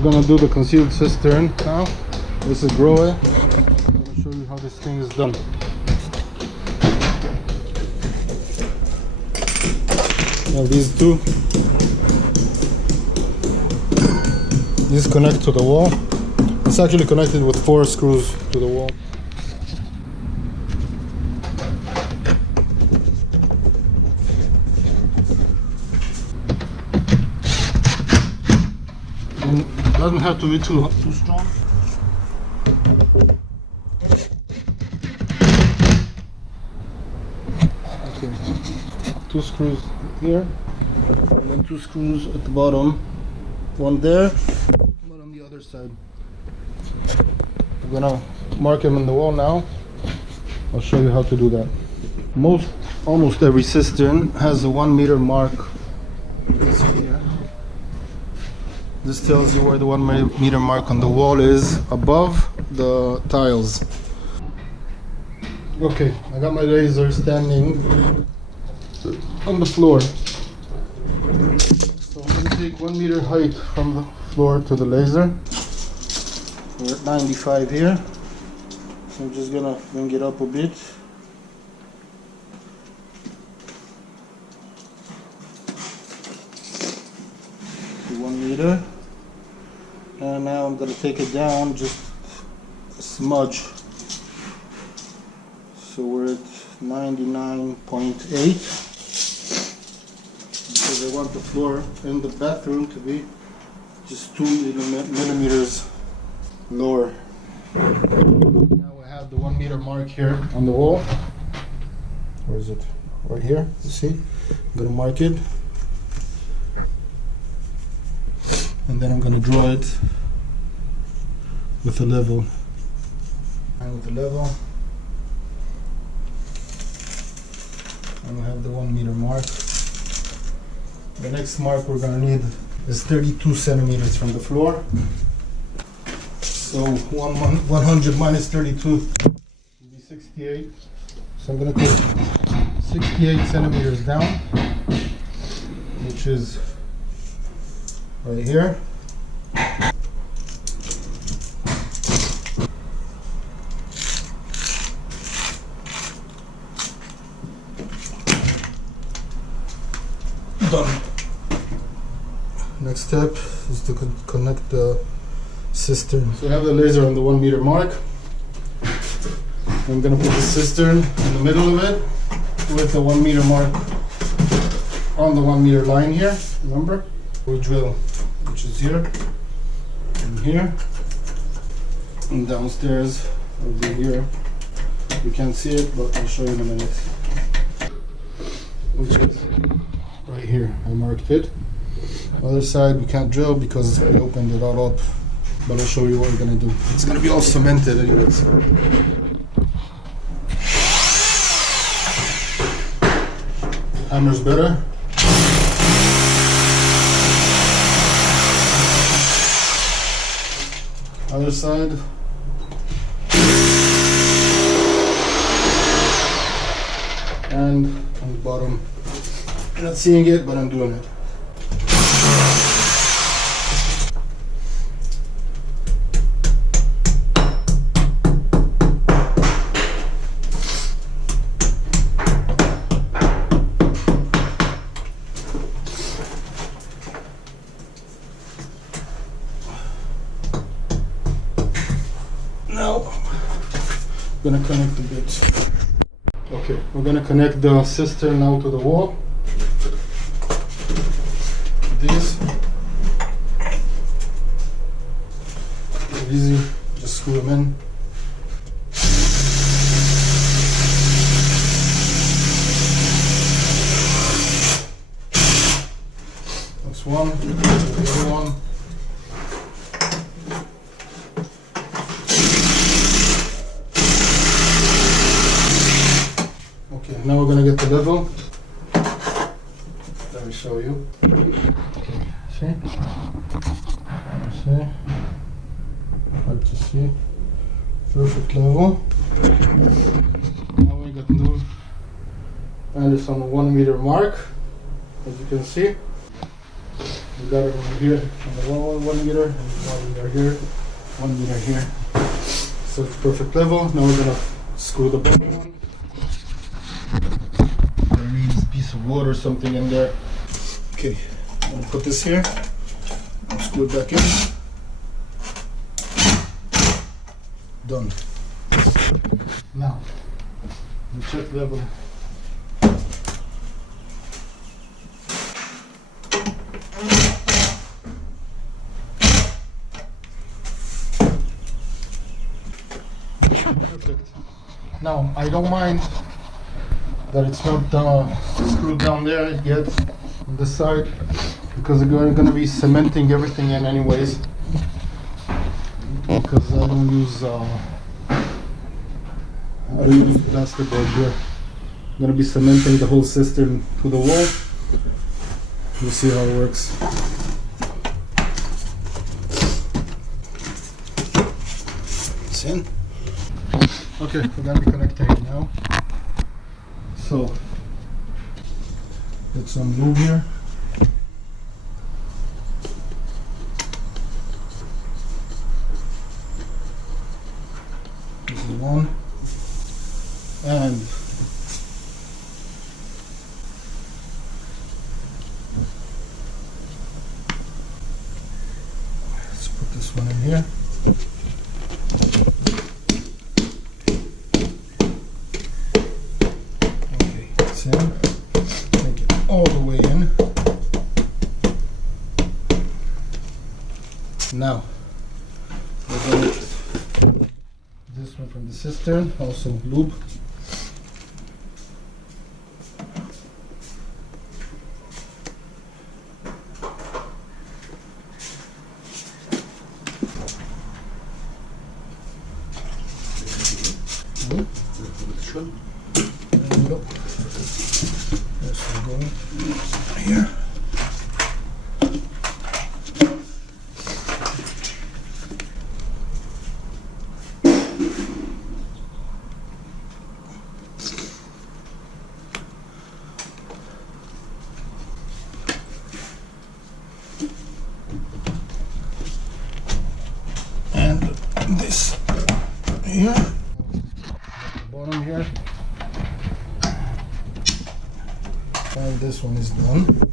We're gonna do the concealed cistern now. This is Grohe. I'm gonna show you how this thing is done. Now these two, these connect to the wall. It's actually connected with 4 screws to the wall. And it doesn't have to be too strong. Okay, 2 screws here, and then 2 screws at the bottom. One there, one on the other side. I'm gonna mark them in the wall now. I'll show you how to do that. Almost every cistern has a 1 meter mark. You can see here. This tells you where the 1 meter mark on the wall is above the tiles. Okay, I got my laser standing on the floor. So I'm gonna take 1 meter height from the floor to the laser. We're at 95 here. So I'm just gonna bring it up a bit. To 1 meter. And now I'm gonna take it down just a smudge. So we're at 99.8. Because I want the floor in the bathroom to be just 2 millimeters lower. Now we have the 1 meter mark here on the wall. Where is it? Right here, you see? I'm gonna mark it. And then I'm gonna draw it with a level. And with the level. And we have the 1 meter mark. The next mark we're gonna need is 32 centimeters from the floor. So 100 minus 32 will be 68. So I'm gonna take 68 centimeters down, which is right here. Done. Next step is to connect the cistern. So I have the laser on the 1 meter mark. I'm gonna put the cistern in the middle of it with the 1 meter mark on the 1 meter line here. Remember? We drill, which is here and here, and downstairs will be here. You can't see it, but I'll show you in a minute. Which is right here. I marked it. Other side we can't drill because I opened it all up, but I'll show you what we're gonna do. It's gonna be all cemented anyways. Hammer's better. Other side. And on the bottom. You're not seeing it, but I'm doing it. Now, I'm gonna connect the bits. Okay, we're gonna connect the cistern now to the wall. These. Easy, just screw them in. That's one, the other one. Okay, now we're gonna get the level. Let me show you. Okay, see? See? Hard to see. Perfect level. Now we got new, and it's on the 1 meter mark, as you can see. We got it over here on the 1 meter, and 1 meter here, 1 meter here. So it's perfect level. Now we're gonna screw the bottom one. There needs a piece of wood or something in there. Okay, I'm gonna put this here. I'll screw it back in. Done. Now, we check level. Perfect. Now, I don't mind that it's not screwed down there yet on this side, because we're going to be cementing everything in anyways, because I don't use plasterboard here. I'm going to be cementing the whole cistern to the wall. We'll see how it works. It's in. Okay, we're going to be connecting it now. So, get some lube here. This is one. And let's put this one in here. Make it all the way in. Now we're going to this one from the cistern, also lube. There we go. This will go here. And this here. Bottom here. And this one is done.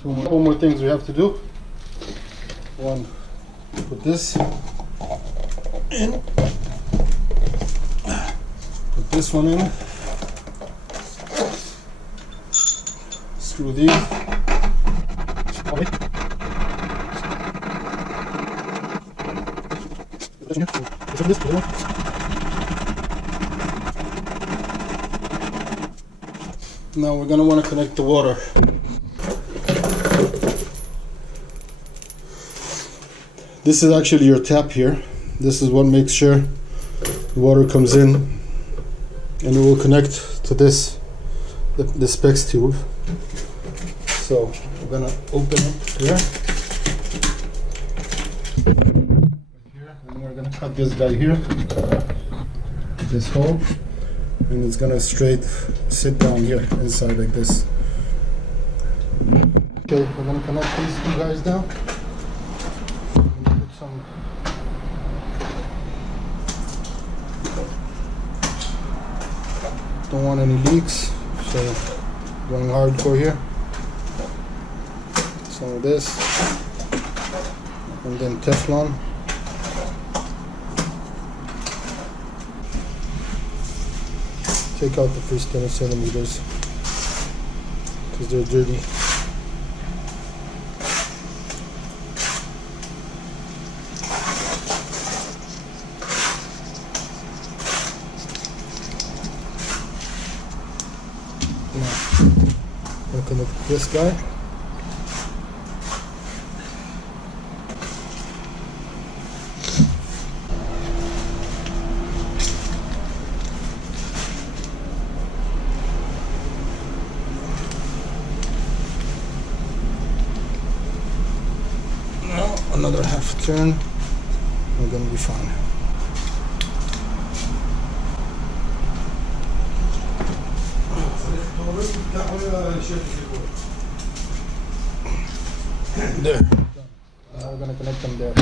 Two more things we have to do. One, put this in. Put this one in. Screw these. Now we're going to want to connect the water. This is actually your tap here. This is what makes sure the water comes in, and it will connect to this PEX tube. So we're going to open it here. And we're going to cut this guy here, this hole. And it's gonna straight sit down here inside like this. Okay, we're gonna connect these two guys down. Put some don't want any leaks, so going hardcore here. Some of this, and then Teflon. Take out the first 10 centimeters because they're dirty. Now, I'm gonna connect this guy. Another half turn, we're gonna be fine. There. Now we're gonna connect them there.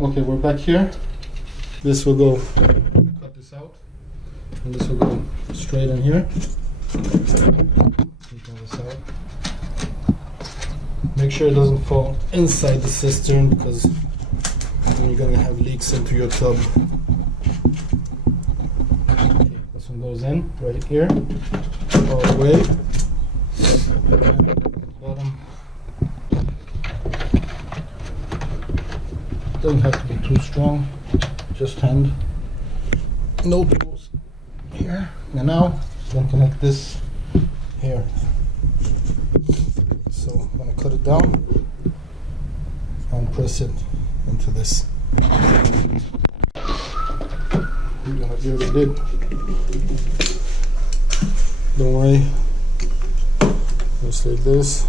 Okay, we're back here. This will go, cut this out, and this will go straight in here. Take all this out. Make sure it doesn't fall inside the cistern because then you're gonna have leaks into your tub. Okay, this one goes in right here, all the way. Bottom. Doesn't have to be too strong, just hand. No tools here. And now I'm gonna connect this here. So I'm gonna cut it down and press it into this. You're gonna do what I did. Don't worry. Just like this.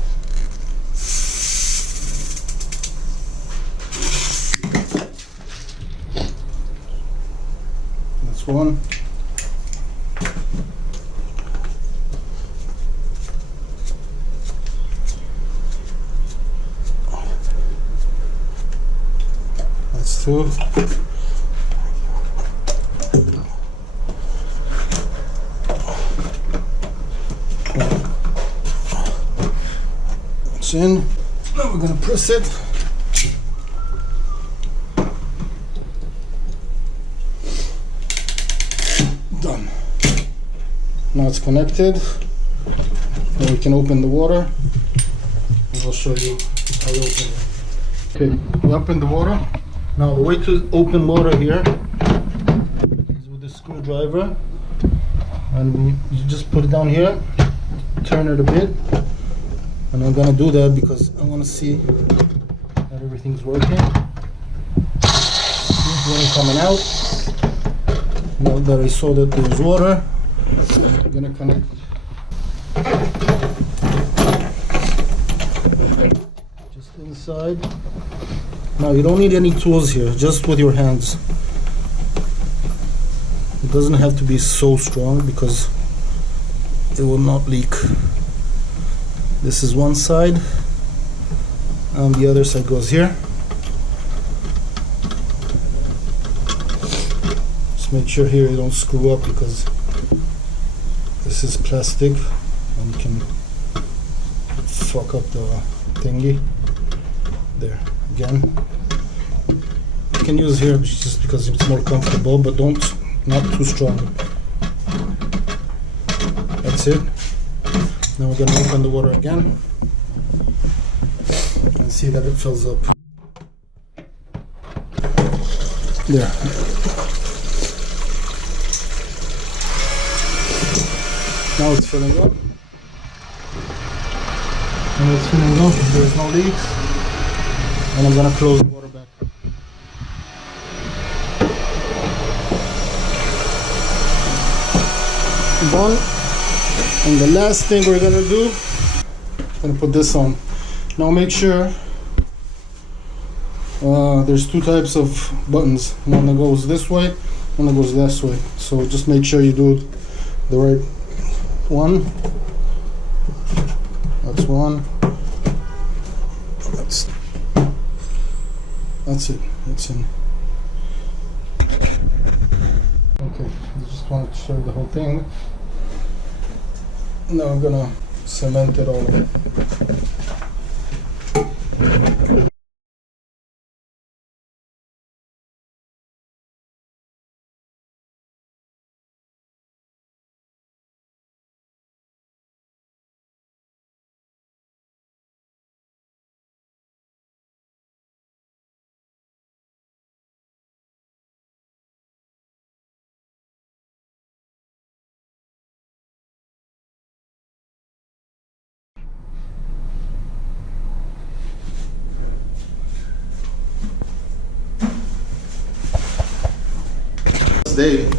That's one. That's two. It's in. Now we're gonna press it. Done. Now it's connected. Now we can open the water and I'll show you how we open it. Okay, we open the water. Now the way to open water here is with the screwdriver, and you just put it down here, turn it a bit, and I'm gonna do that because I want to see that everything's working. Water coming out. Now that I saw that there's water, I'm gonna connect just inside. Now you don't need any tools here, just with your hands. It doesn't have to be so strong because it will not leak. This is one side and the other side goes here. Just make sure here you don't screw up because this is plastic and you can fuck up the thingy. There, again. You can use here just because it's more comfortable, but not too strong. That's it. Now we're gonna open the water again and see that it fills up. There. Now it's filling up. And it's filling up, there's no leaks. And I'm gonna close the water back. Done. And the last thing we're gonna do, I'm gonna put this on. Now make sure there's two types of buttons. One that goes this way, one that goes this way. So just make sure you do the right one. That's one. That's it. It's in. Okay, I just wanted to show you the whole thing. Now I'm gonna cement it all in. Day.